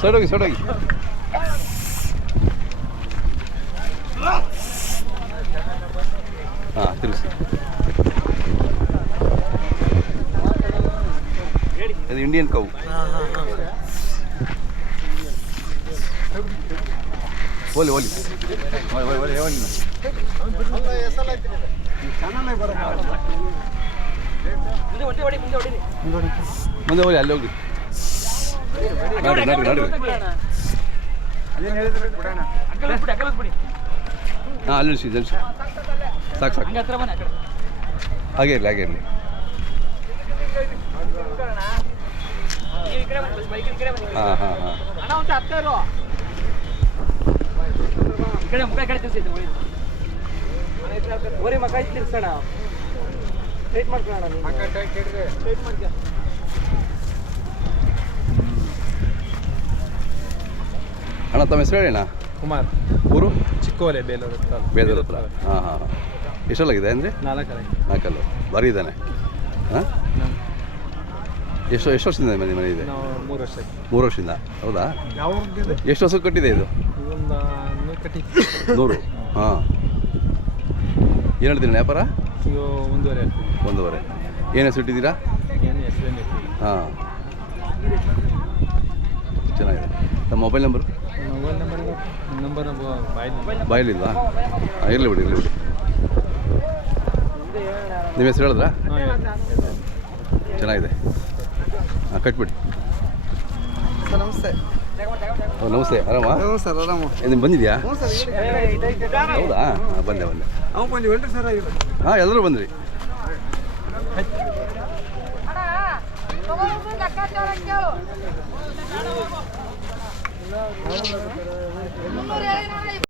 Side ಹೋಗಿ ಹಾಂ ತಿರುಗಿಸಿ. ಅದು ಇಂಡಿಯನ್ ಕೌ. ಓಲಿ ಮುಂದೆ ಹೋಗಿ ಅಲ್ಲಿ ಹೋಗಿ ನಡ್ರಿ. ಹಾಂ ಅಲ್ಲಿ ಜಲ್ಸಿ ಸಾಕು ಹಾಗೆ ಇರಲಿ. ಅಣ್ಣ ತಮ್ಮ ಹೆಸರು ಹೇಳಿ ಅಣ್ಣ. ಕುಮಾರ್. ಊರು? ಚಿಕ್ಕೋಲೆ, ಬೇಲೂರು ಹತ್ರ. ಹಾಂ ಎಷ್ಟಲ್ಲಾಗಿದೆ ಅಂದರೆ? 4 ಭಾರಿ ಇದ್ದಾನೆ. ಹಾಂ ಎಷ್ಟು ವರ್ಷದಿಂದ ಮನೆ ಇದೆ? 3 ವರ್ಷದಿಂದ. ಹೌದಾ? ಎಷ್ಟು ವರ್ಷಕ್ಕೆ ಕಟ್ಟಿದೆ ಇದು? 100. ಹಾಂ ಏನು ಹೇಳ್ತೀನಿ ವ್ಯಾಪಾರ? 1.5. ಏನು ಹೆಸರು ಇಟ್ಟಿದ್ದೀರಾ? ಹಾಂ ಚೆನ್ನಾಗಿದೆ. ನಮ್ಮ ಮೊಬೈಲ್ ನಂಬರು? ಬಾಯಲ್ಲಿಲ್ವಾ? ಹಾಂ ಇರಲಿ ಬಿಡಿ. ನಿಮ್ಮ ಹೆಸರು ಹೇಳಿದ್ರಾ? ಚೆನ್ನಾಗಿದೆ. ಹಾಂ ಕಟ್ಬಿಡಿ. ನಮಸ್ತೆ. ನಮಸ್ತೆ. ಆರಾಮ? ಸರ್ ಆರಾಮ. ನಿಮ್ಗೆ ಬಂದಿದೆಯಾ? ಹೌದಾ? ಬಂದೆ. ಹಾಂ ಎಲ್ಲರೂ ಬಂದ್ರಿ.